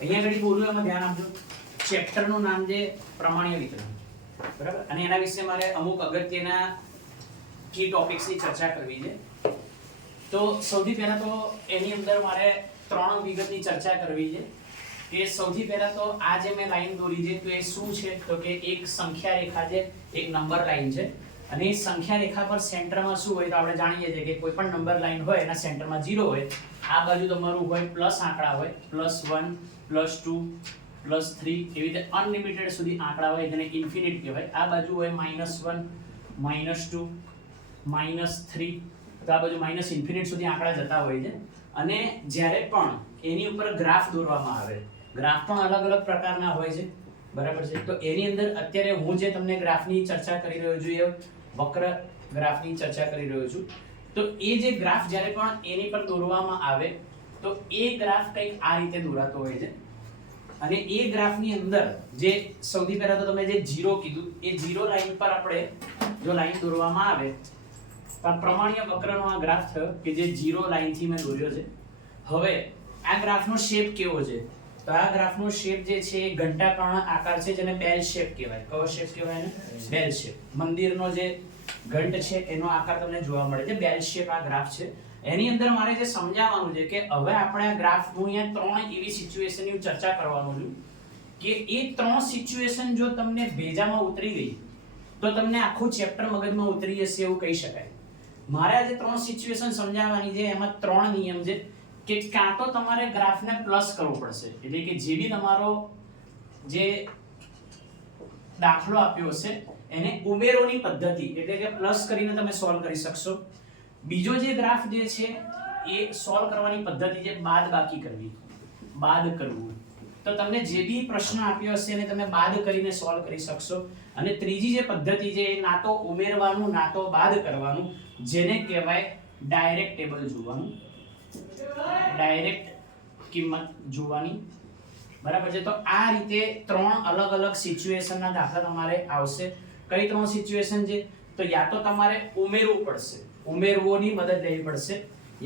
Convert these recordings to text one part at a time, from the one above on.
અહીંયા ઘડી બોલું એમાં ધ્યાન આપજો. ચેપ્ટરનું નામ છે પ્રમાણીય વિતરણ, બરાબર. અને એના વિશે મારે અમુક અગત્યના કી ટોપિક્સની ચર્ચા કરવી છે. તો સૌથી પહેલા તો એની અંદર મારે 3 વિગતની ચર્ચા કરવી છે. કે સૌથી પહેલા તો આ જે મેં લાઈન દોરી છે તો એ શું છે? તો કે એક સંખ્યા રેખા છે, એક નંબર લાઈન છે. અને એ સંખ્યા રેખા પર સેન્ટરમાં શું હોય? તો આપણે જાણીએ છીએ કે કોઈ પણ નંબર લાઈન હોય એના સેન્ટરમાં 0 હોય. આ બાજુ તમારું હોય પ્લસ આંકડા હોય, +1 +2 +3 એવી રીતે અનલિમિટેડ સુધી આંકડા હોય, જેને ઇન્ફિનિટ કહેવાય. આ બાજુ હોય -1 -2 -3, તો આ બાજુ માઇનસ ઇન્ફિનિટ સુધી આંકડા જતા હોય છે. અને જ્યારે પણ એની ઉપર ગ્રાફ દોરવામાં આવે, ગ્રાફ પણ અલગ અલગ પ્રકારના હોય છે, બરાબર છે. તો એની અંદર અત્યારે હું જે તમને ગ્રાફની ચર્ચા કરી રહ્યો છું એ વક્ર ગ્રાફની ચર્ચા કરી રહ્યો છું. તો એ જે ગ્રાફ જ્યારે પણ એની પર દોરવામાં આવે તો એ ગ્રાફ કંઈક આ રીતે દોરાતો હોય છે. અને એ ગ્રાફની અંદર જે સૌથી પહેલા તો તમે જે 0 કીધું, એ 0 લાઈન પર આપણે જો લાઈન દોરવામાં આવે તો પ્રમાણીય વક્રનો આ ગ્રાફ થયો કે જે 0 લાઈનથી મેં દોર્યો છે. હવે આ ગ્રાફનો શેપ કેવો છે? તો આ ગ્રાફનો શેપ જે છે એ ઘંટાકર્ણ આકાર છે, જેને બેલ શેપ કહેવાય. કયો શેપ કહેવાય ને? Bell shape. મંદિરનો જે ઘંટ છે એનો આકાર તમને જોવા મળે છે, બેલ શેપ આ ગ્રાફ છે. એની અંદર મારે જે સમજાવવાનું છે કે હવે આપણે આ ગ્રાફનું અહીંયા 3 એવી સિચ્યુએશનની ચર્ચા કરવાનું છે કે એ 3 સિચ્યુએશન જો તમને ભેજામાં ઉતરી ગઈ તો તમને આખું ચેપ્ટર મગજમાં ઉતરી જશે એવું કહી શકાય. મારે આજે 3 સિચ્યુએશન સમજાવવાની છે. એમાં 3 નિયમ છે કે કાં તો તમારે ગ્રાફને પ્લસ કરવો પડશે, એટલે કે જે બી તમારો જે દાખલો આપ્યો હશે એને ઉમેરોની પદ્ધતિ એટલે કે પ્લસ કરીને તમે સોલ્વ કરી શકશો. બીજો જે ગ્રાફ જે છે એ સોલ્વ કરવાની પદ્ધતિ છે બાદબાકી કરવી, બાદ કરવું. તો તમને જે બી પ્રશ્ન આપ્યો હશે એને તમે બાદ કરીને સોલ્વ કરી શકશો. અને ત્રીજી જે પદ્ધતિ છે એ ના તો ઉમેરવાનું ના તો બાદ કરવાનું, જેને કહેવાય ડાયરેક્ટ ટેબલ જોવાનું, ડાયરેક્ટ કિંમત જોવાની, બરાબર છે. તો આ રીતે 3 અલગ અલગ સિચ્યુએશનના દાખલા તમારે આવશે. કઈ 3 સિચ્યુએશન છે? તો યા તો તમારે ઉમેરવું પડશે, ઉમેરવોની મદદ લેવી પડશે,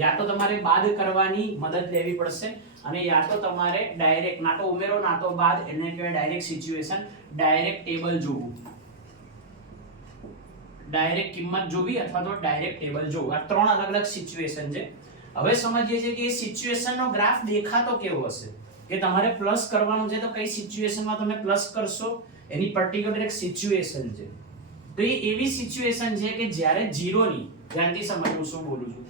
યા તો તમારે બાદ કરવાની મદદ લેવી પડશે, અને યા તો તમારે ડાયરેક્ટ ના તો ઉમેરો ના તો બાદ, એને કહેવાય ડાયરેક્ટ સિચ્યુએશન, ડાયરેક્ટ ટેબલ જોવું, ડાયરેક્ટ કિંમત જોવી અથવા તો ડાયરેક્ટ ટેબલ જોવું. આ 3 અલગ અલગ સિચ્યુએશન છે. હવે સમજીએ છીએ કે એ સિચ્યુએશનનો ગ્રાફ દેખાતો કેવો હશે. કે તમારે પ્લસ કરવાનું છે તો કઈ સિચ્યુએશનમાં તમે પ્લસ કરશો એની પર્ટિક્યુલર એક સિચ્યુએશન છે. તો એ એવી સિચ્યુએશન છે કે જ્યારે 0 ની, ધ્યાનથી સમજવું શું બોલું છું,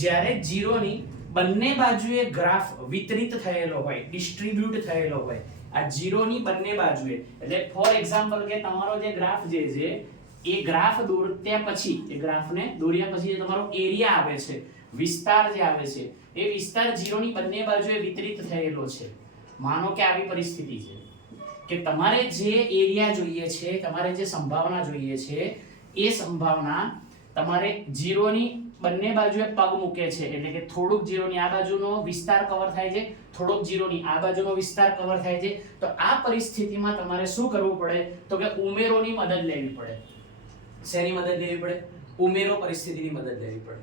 જ્યારે 0 ની બંને બાજુએ ગ્રાફ વિતરિત થયેલો હોય, ડિસ્ટ્રીબ્યુટ થયેલો હોય. આ 0 ની બંને બાજુએ, એટલે ફોર એક્ઝામ્પલ કે તમારો જે ગ્રાફ જે છે એ ગ્રાફ દોર્યા પછી, એ ગ્રાફને દોર્યા પછી જે તમારો એરિયા આવે છે, વિસ્તાર જે આવે છે, એ વિસ્તાર 0 ની બંને બાજુએ વિતરિત થયેલો છે. માનો કે આવી પરિસ્થિતિ છે કે તમારે જે એરિયા જોઈએ છે, તમારે જે સંભાવના જોઈએ છે, એ સંભાવના તમારે 0 ની બંને બાજુએ પગ મૂકે છે, એટલે કે થોડુંક 0 ની આ બાજુનો વિસ્તાર કવર થાય છે, થોડુંક 0 ની આ બાજુનો વિસ્તાર કવર થાય છે. તો આ પરિસ્થિતિમાં તમારે શું કરવું પડે? તો કે ઉમેરોની મદદ લેવી પડે. શેની મદદ લેવી પડે? ઉમેરો પરિસ્થિતિની મદદ લેવી પડે.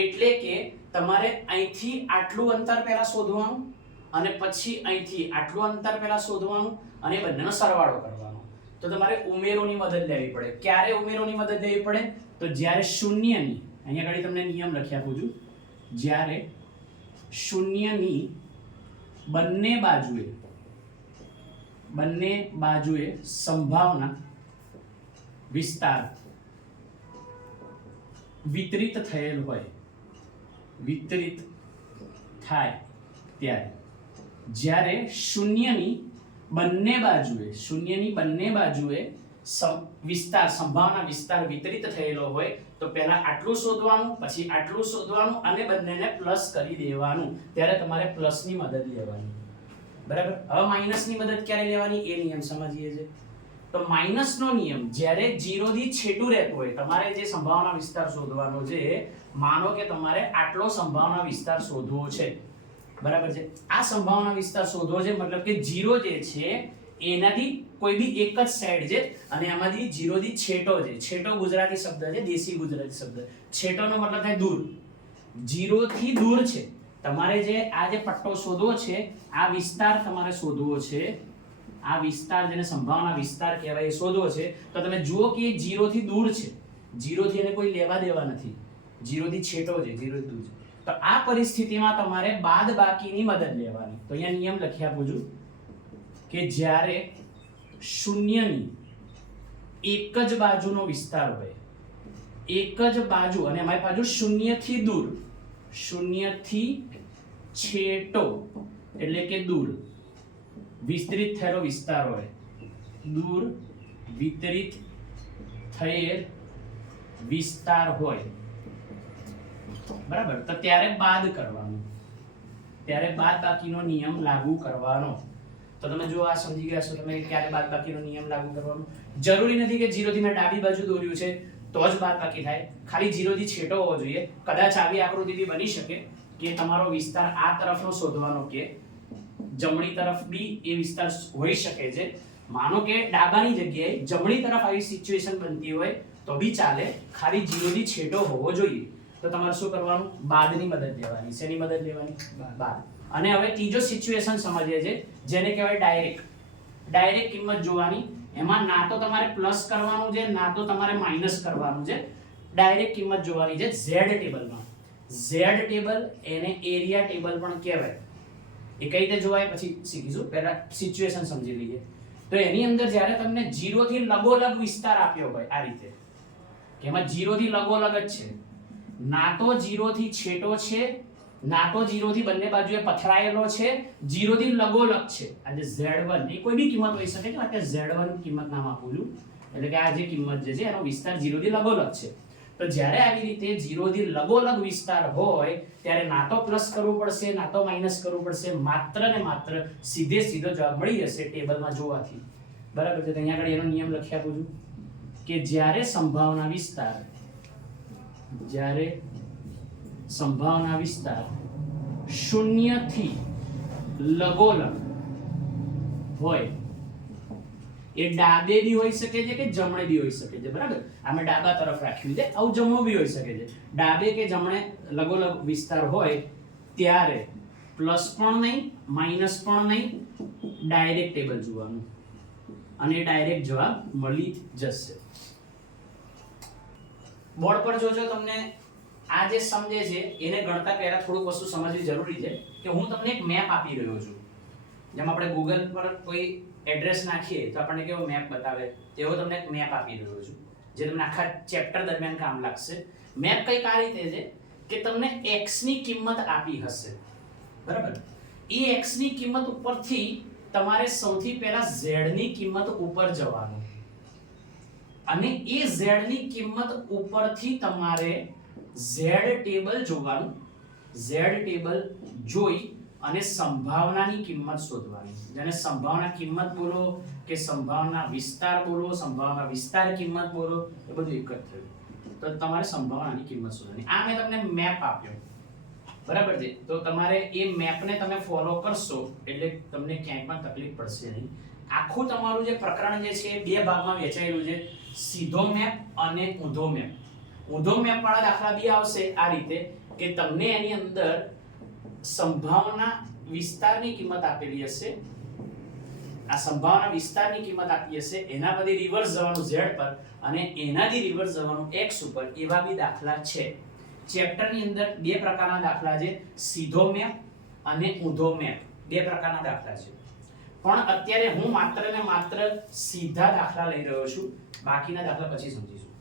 એટલે કે તમારે અહીંથી આટલું અંતર પહેલા શોધવાનું, અને પછી અહીંથી આટલું અંતર પહેલા શોધવાનું, અને બંનેનો સરવાળો કરવાનો. તો તમારે ઉમેરોની મદદ લેવી પડે. ક્યારે ઉમેરોની મદદ લેવી પડે? તો જ્યારે શૂન્યની, અહીંયા આગળ તમને નિયમ લખી આપું છું, જ્યારે શૂન્યની બંને બાજુએ સંભાવના વિસ્તાર વિતરિત થયેલ હોય, વિતરિત થાય ત્યારે, જ્યારે શૂન્યની બંને બાજુએ વિસ્તાર, સંભાવના વિસ્તાર વિતરિત થયેલો હોય તો પહેલા આટલું શોધવાનું, પછી આટલું શોધવાનું, અને બંનેને પ્લસ કરી દેવાનું. ત્યારે તમારે પ્લસની મદદ લેવાની, બરાબર. હવે માઇનસની મદદ ક્યારે લેવાની એ નિયમ સમજીએ છીએ. તો માઇનસનો નિયમ જ્યારે 0 થી છેટું રહેતું હોય, તમારે જે સંભાવના વિસ્તાર શોધવાનો છે, માનો કે તમારે આટલો સંભાવના વિસ્તાર શોધવો છે, બરાબર છે. આ સંભાવના વિસ્તાર શોધવો છે, મતલબ કે 0 જે છે એનાથી કોઈ બી એક જ સાઈડ છે, અને એમાંથી 0 થી છેટો છે. છેટો ગુજરાતી શબ્દ છે, દેશી ગુજરાતી શબ્દ. છેટોનો મતલબ થાય દૂર. 0 થી દૂર છે તમારે જે આ જે પટ્ટો શોધવો છે, આ વિસ્તાર તમારે શોધવો છે, આ વિસ્તાર જેને સંભાવના વિસ્તાર કહેવાય એ શોધવો છે. તો તમે જુઓ કે એ 0 થી દૂર છે, 0 થી એને કોઈ લેવા દેવા નથી, 0 થી છેટો છે, 0 થી દૂર છે. તો આ પરિસ્થિતિમાં તમારે બાદબાકીની મદદ લેવાની. તો અહીંયા નિયમ લખી આપું છું કે જ્યારે શૂન્યની એક જ બાજુનો વિસ્તાર હોય, એક જ બાજુ, અને અમારી બાજુ શૂન્યથી દૂર, શૂન્યથી છેટો એટલે કે દૂર વિસ્તૃત થયેલો વિસ્તાર હોય, દૂર વિતરિત થયેલ વિસ્તાર હોય, બરાબર, તો ત્યારે બાદ કરવાનું, ત્યારે બાદબાકીનો નિયમ લાગુ કરવાનો. તો તમે જો આ સમજી ગયા છો તમે ક્યારે બાદબાકીનો નિયમ લાગુ કરવાનો. જરૂરી નથી કે 0 થી મેં ડાબી બાજુ દોર્યું છે તો જ બાદબાકી થાય, ખાલી 0 થી છેટો હોવો જોઈએ. કદાચ આવી આકૃતિ બી બની શકે કે તમારો વિસ્તાર આ તરફનો શોધવાનો કે જમણી તરફ બી એ વિસ્તાર હોઈ શકે છે. માનો કે ડાબાની જગ્યાએ જમણી તરફ આવી સિચ્યુએશન બનતી હોય તો બી ચાલે, ખાલી 0 થી છેટો હોવો જોઈએ. તો તમારે શું કરવાનું? બાદની મદદ લેવાની. શેની મદદ લેવાની? બાદ. અને હવે ત્રીજો સિચ્યુએશન સમજીએ છે જેને કહેવાય ડાયરેક્ટ. ડાયરેક્ટ કિંમત જોવાની. એમાં ના તો તમારે પ્લસ કરવાનું છે, ના તો તમારે માઈનસ કરવાનું છે. ડાયરેક્ટ કિંમત જોવાની છે ઝેડ ટેબલમાં. ઝેડ ટેબલ એને એરિયા ટેબલ પણ કહેવાય. એ કઈ રીતે જોવાય પછી શીખીશું, પહેલા સિચ્યુએશન સમજી લઈએ. તો એની અંદર જ્યારે તમને 0 થી લગોલગ વિસ્તાર આપ્યો હોય આ રીતે, કે એમાં 0 થી લગોલગ જ છે, ના તો 0 થી છેટો છે, ના તો 0 થી બંને બાજુએ પથરાયેલો છે, 0 થી લગોલગ છે. આ જે Z1 એ કોઈ બી કિંમત હોઈ શકે છે, અત્યારે Z1 કિંમત નામ આપું છું, એટલે કે આ જે કિંમત જે છે એનો વિસ્તાર 0 થી લગોલગ છે. તો જ્યારે આવી રીતે 0 થી લગોલગ વિસ્તાર હોય ત્યારે ના તો પ્લસ કરવું પડશે, ના તો માઈનસ કરવું પડશે, માત્ર ને માત્ર સીધે સીધો જવાબ મળી જશે ટેબલમાં જોવાથી. બરાબર છે? તો અહીંયા આગળ એનો નિયમ લખી આપું છું કે જ્યારે સંભાવના વિસ્તાર 0 થી લગોલગ હોય, એ ડાબે બી હોઈ શકે છે કે જમણે બી હોઈ શકે છે. બરાબર, આમે ડાબા તરફ રાખ્યું છે, આવું જમણું બી હોઈ શકે છે. ડાબે કે જમણે લગોલગ વિસ્તાર હોય ત્યારે પ્લસ પણ નહીં, માઈનસ પણ નહીં, ડાયરેક્ટ ટેબલ જોવાનું અને ડાયરેક્ટ જવાબ મળી જશે. બોર્ડ પર જોજો તમને આ જે સમજે છે એને ગણતા પહેલા થોડુંક વસ્તુ સમજવી જરૂરી છે કે હું તમને એક મેપ આપી રહ્યો છું. જેમ આપણે ગૂગલ પર કોઈ એડ્રેસ નાખીએ તો આપણને કેવો મેપ બતાવે, તેવો તમને એક મેપ આપી રહ્યો છું જે તમને આખા ચેપ્ટર દરમિયાન કામ લાગશે. મેપ કઈક આ રીતે છે કે તમને x ની કિંમત આપી હશે, બરાબર, એ x ની કિંમત ઉપરથી તમારે સૌથી પહેલા z ની કિંમત ઉપર જવાનું, અને એ z ની કિંમત ઉપરથી તમારે z ટેબલ જોવાનું. z ટેબલ જોઈ અને સંભાવનાની કિંમત શોધવાની. જેને સંભાવના કિંમત બોલો કે સંભાવના વિસ્તાર બોલો, સંભાવના વિસ્તાર કિંમત બોલો, એ બધું એક જ થયું. તો તમારે સંભાવનાની કિંમત શોધવાની. આ મેં તમને મેપ આપ્યો, બરાબર છે? તો તમારે એ મેપને તમે ફોલો કરશો એટલે તમને ક્યાંય પણ તકલીફ પડશે નહીં. આખું તમારું જે પ્રકરણ જે છે બે ભાગમાં વહેંચાયેલું છે, સીધો મેપ અને ઊંધો મેપ. ઊંધો મેપ વાળા દાખલા બી આવશે આ રીતે કે તમને એની અંદર સંભાવના વિસ્તારની કિંમત આપેલી હશે, આ સંભાવના વિસ્તારની કિંમત આપી હશે, એના પછી રિવર્સ જવાનું z પર અને એનાથી રિવર્સ જવાનું x ઉપર. એવા બી દાખલા છે. ચેપ્ટરની અંદર બે પ્રકારના દાખલા છે, સીધો મેપ અને ઊંધો મેપ. બે પ્રકારના દાખલા છે, પણ અત્યારે હું માત્ર ને માત્ર સીધા દાખલા લઈ રહ્યો છું, બાકીના દાખલા પછી સમજીશું.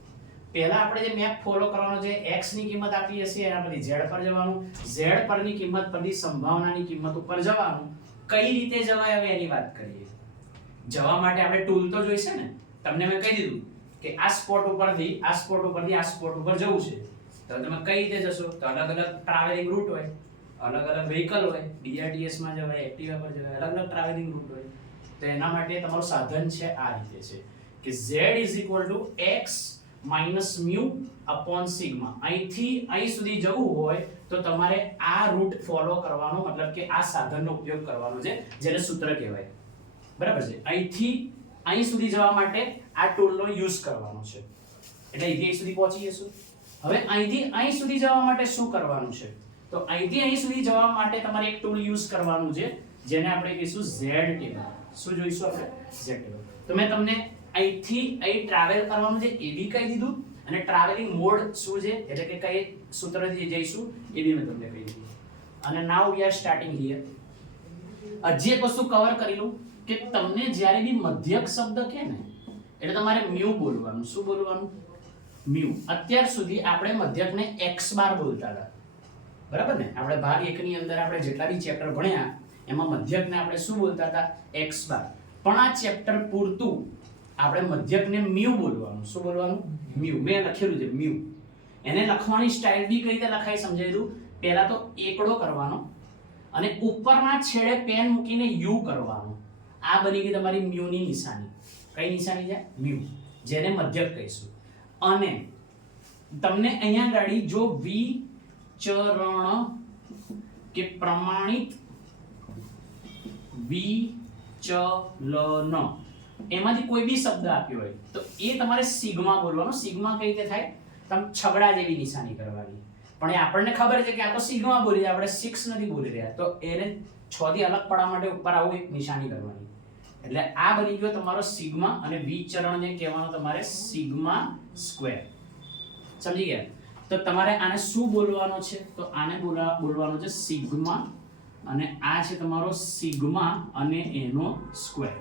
પહેલા આપણે જે મેપ ફોલો કરવાનો છે, x ની કિંમત આપી હશે એના પછી z પર જવાનું, z પરની કિંમત પરથી સંભાવનાની કિંમત ઉપર જવાનું. કઈ રીતે જવાય હવે એની વાત કરીએ. જવા માટે આપણે ટૂલ તો જોઈશે ને. તમને મેં કહી દીધું કે આ સ્પોટ ઉપરથી આ સ્પોટ ઉપરથી આ સ્પોટ ઉપર જવું છે, તો તમે કઈ રીતે જશો? તો અલગ અલગ ટ્રાવેલિંગ રૂટ હોય, અલગ અલગ વ્હીકલ હોય, BRTS માં જવાય, એક્ટિવા પર જવાય, અલગ અલગ ટ્રાવેલિંગ રૂટ હોય. તો એના માટે તમારું સાધન છે આ રીતે છે કે z x μ upon sigma. અહીંથી અહીં સુધી જવું હોય તો તમારે આ રૂટ ફોલો કરવાનો, મતલબ કે આ સાધનનો ઉપયોગ કરવાનો છે, જેને સૂત્ર કહેવાય. બરાબર છે? અહીંથી અહીં સુધી જવા માટે આ ટૂલનો યુઝ કરવાનો છે, એટલે અહીંથી અહીં સુધી પહોંચી જશું. હવે અહીંથી અહીં સુધી જવા માટે શું કરવાનું છે? તો તો અહીંથી અહીં સુધી જવા માટે તમારે એક ટૂલ યુઝ કરવાનું છે જેને આપણે કહીશું ઝેડ ટેબલ. શું જોઈશું આપણે? Z table. તો મેં તમને અહીંથી અહીં ટ્રાવેલ કરવાનું છે એ બી કહી દીધું અને ટ્રાવેલિંગ મોડ શું છે એટલે કે કઈ સૂત્રથી જઈશું એ બી મેં તમને કહી દીધું. અને નાઉ વી આર સ્ટાર્ટિંગ હિયર. હજી એક વસ્તુ કવર કરી લઉં કે તમને જ્યારે બી મધ્યક શબ્દ કહે ને એટલે તમારે મ્યુ બોલવાનું. શું બોલવાનું? મ્યુ. અત્યાર સુધી આપણે મધ્યકને x બાર બોલતા હતા, બરાબર ને? આપણે ભાગ 1 ની અંદર આપણે જેટલા બી ચેપ્ટર ભણ્યા એમાં મધ્યકને આપણે શું બોલતા હતા? x બાર. પણ આ ચેપ્ટર પૂરતું આપણે મધ્યકને મ્યુ બોલવાનું. શું બોલવાનું? મ્યુ. મેં લખેલું છે મ્યુ. એને લખવાની સ્ટાઇલ બી કઈ રીતે લખાય સમજાવી દઉં. પહેલા તો એકડો કરવાનો અને ઉપરના છેડે પેન મૂકીને યુ કરવાનો. આ બની ગઈ તમારી મ્યુની નિશાની. કઈ નિશાની છે? મ્યુ, જેને મધ્યક કહીશું. અને તમને અહીંયા ગાડી જો વિચરણ કે પ્રમાણિત વિચલન એમાંથી કોઈ બી શબ્દ આપ્યો હોય તો એ તમારે સિગ્મા બોલવાનો. સિગ્મા કઈ રીતે થાય? તમે છગડા જેવી નિશાની કરવાની. પણ એ આપણને ખબર છે કે આ તો સિગ્મા બોલી આપણે 6 નથી બોલી રહ્યા, તો એને 6 થી અલગ પાડવા માટે ઉપર આવું એક નિશાની કરવાની. એટલે આ બની ગયો તમારો સિગ્મા અને વિચરણને કહેવાનો તમારે સિગ્મા સ્ક્વેર. સમજી ગયા? તો તમારે આને શું બોલવાનો છે? તો આને બોલવાનો છે સિગ્મા અને આ છે તમારો સિગ્મા અને એનો સ્ક્વેર.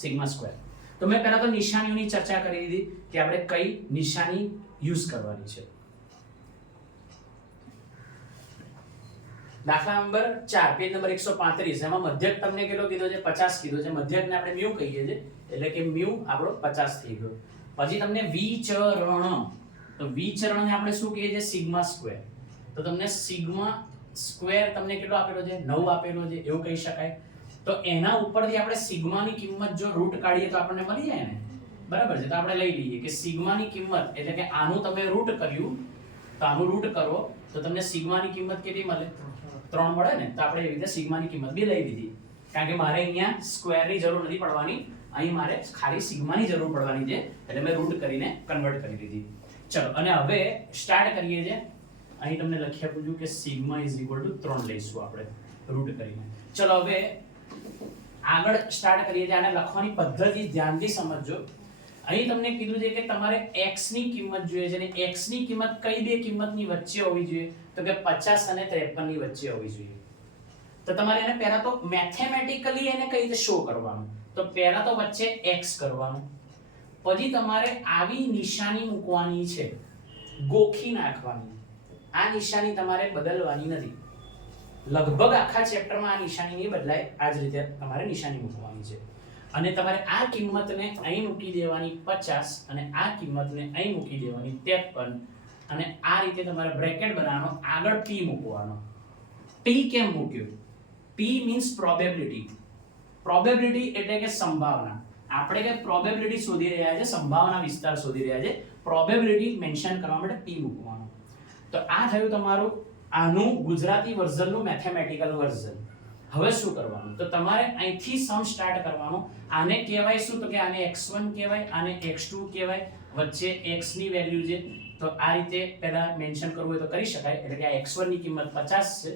Sigma square. તો મેં પહેલા તો નિશાનીઓની ચર્ચા કરી દીધી કે આપણે કઈ નિશાની યુઝ કરવાની છે. દાખલા નંબર 4 પેજ નંબર 135 એમાં મધ્યક તમને કેટલો કીધો છે? 50 કીધો છે. મધ્યકને આપણે મ્યુ કહીએ છીએ એટલે કે મ્યુ આપણો 50 થઈ ગયો. પછી તમને વિચરણ, તો વિચરણને આપણે શું કહીએ છીએ? Sigma square. તો તમને સિગ્મા સ્ક્વેર તમને કેટલો આપેલો છે? 9 આપેલો છે એવું કહી શકાય. તો એના ઉપરથી આપણે સિગ્માની કિંમત જો રૂટ કાઢીએ તો આપણને મળી જાય ને, બરાબર છે? તો આપણે લઈ લઈએ કે સિગ્માની કિંમત એટલે કે આનું તમે રૂટ કર્યું તો આનું રૂટ કરો તો તમને સિગ્માની કિંમત કેટલી મળે? 3 મળે ને. તો આપણે એવી રીતે સિગ્માની કિંમત બી લઈ લીધી કારણ કે મારે અહીંયા સ્ક્વેરની જરૂર નથી પડવાની, અહીં મારે ખાલી સિગ્માની જરૂર પડવાની છે એટલે મેં રૂટ કરીને કન્વર્ટ કરી દીધી. ચલો અને હવે સ્ટાર્ટ કરીએ છીએ. અહીં તમને લખી આપું છું કે સિગ્મા = 3 લઈશું આપણે રૂટ કરીને. ચલો હવે આગળ સ્ટાર્ટ કરીએ છીએ. આને લખવાની પદ્ધતિ ધ્યાનથી સમજજો. અહીં તમને કીધું છે કે તમારે x ની કિંમત જોઈએ છે અને x ની કિંમત કઈ બે કિંમતની વચ્ચે હોવી જોઈએ? તો કે 50 અને 53 ની વચ્ચે હોવી જોઈએ. તો તમારે એને પહેલા તો મેથેમેટિકલી એને કઈ રીતે શો કરવાનું? તો પહેલા તો વચ્ચે x કરવાનું, પછી તમારે આવી નિશાની મૂકવાની છે, ગોખી નાખવાની. આ નિશાની તમારે બદલવાની નથી. લગભગ આખા ચેપ્ટરમાં આ નિશાની નહીં બદલાય. આ જ રીતે તમારે નિશાની મૂકવાની છે અને તમારે આ કિંમતને અહીં મૂકી દેવાની 50 અને આ કિંમતને અહીં મૂકી દેવાની 53 અને આ રીતે તમારે બ્રેકેટ બનાવવાનો. આગળ p મૂકવાનો. p કેમ મૂક્યો? p means probability. પ્રોબેબિલિટી એટલે કે સંભાવના. આપણે કે પ્રોબેબિલિટી શોધી રહ્યા છે, સંભાવના વિસ્તાર શોધી રહ્યા છે. પ્રોબેબિલિટી મેન્શન કરવા માટે p મૂકવાનો. તો આ થયું તમારું આનું ગુજરાતી વર્ઝનનું મેથેમેટિકલ વર્ઝન. હવે શું કરવાનું? તો તમારે અહીંથી સમ સ્ટાર્ટ કરવાનો. આને કહેવાય શું? તો કે આને x1 કહેવાય, આને x2 કહેવાય. વચ્ચે x ની વેલ્યુ છે તો આ રીતે પહેલા મેન્શન કરવું હોય તો કરી શકાય. એટલે કે આ x1 ની કિંમત 50 છે,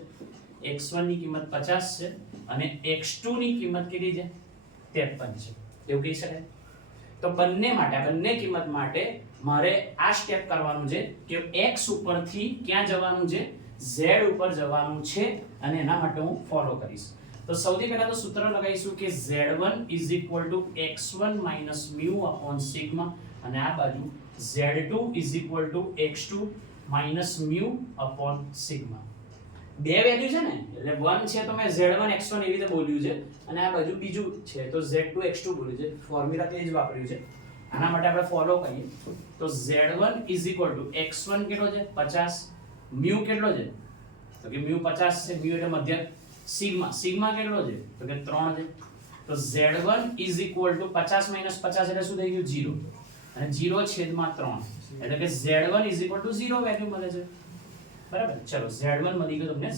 x1 ની કિંમત 50 છે અને x2 ની કિંમત કેટલી છે? 53 છે. એવું કહી શકાય. તો બંને માટે, બંને કિંમત માટે મારે આ સ્ટેપ કરવાનું છે કે x ઉપરથી ક્યાં જવાનું છે? z ઉપર જવાનું છે અને એના માટે હું ફોલો કરીશ. તો સૌથી પહેલા તો સૂત્ર લગાવીશું કે z1 = x1 - μ / સિગ્મા અને આ બાજુ z2 = x2 - μ / સિગ્મા. બે વેલ્યુ છે ને એટલે 1 છે તો મેં z1 x1 એવી રીતે બોલ્યું છે અને આ બાજુ બીજું છે તો z2 x2 બોલ્યું છે. ફોર્મ્યુલા તે જ વાપર્યું છે. આના માટે આપણે ફોલો કરીએ તો z1 = x1 કેટલો છે? 50. મ્યુ કેટલો છે? તો કે મ્યુ 50 છે. મ્યુ એટલે મધ્યક. સિગ્મા કેટલો છે? તો કે 3 છે. તો z1 = 50 - 50 એટલે શું થઈ ગયું? 0 અને 0/3 એટલે કે z1 = 0 વેલ્યુ મળે છે. બરાબર. ચલો z1 મળી ગયો તમને.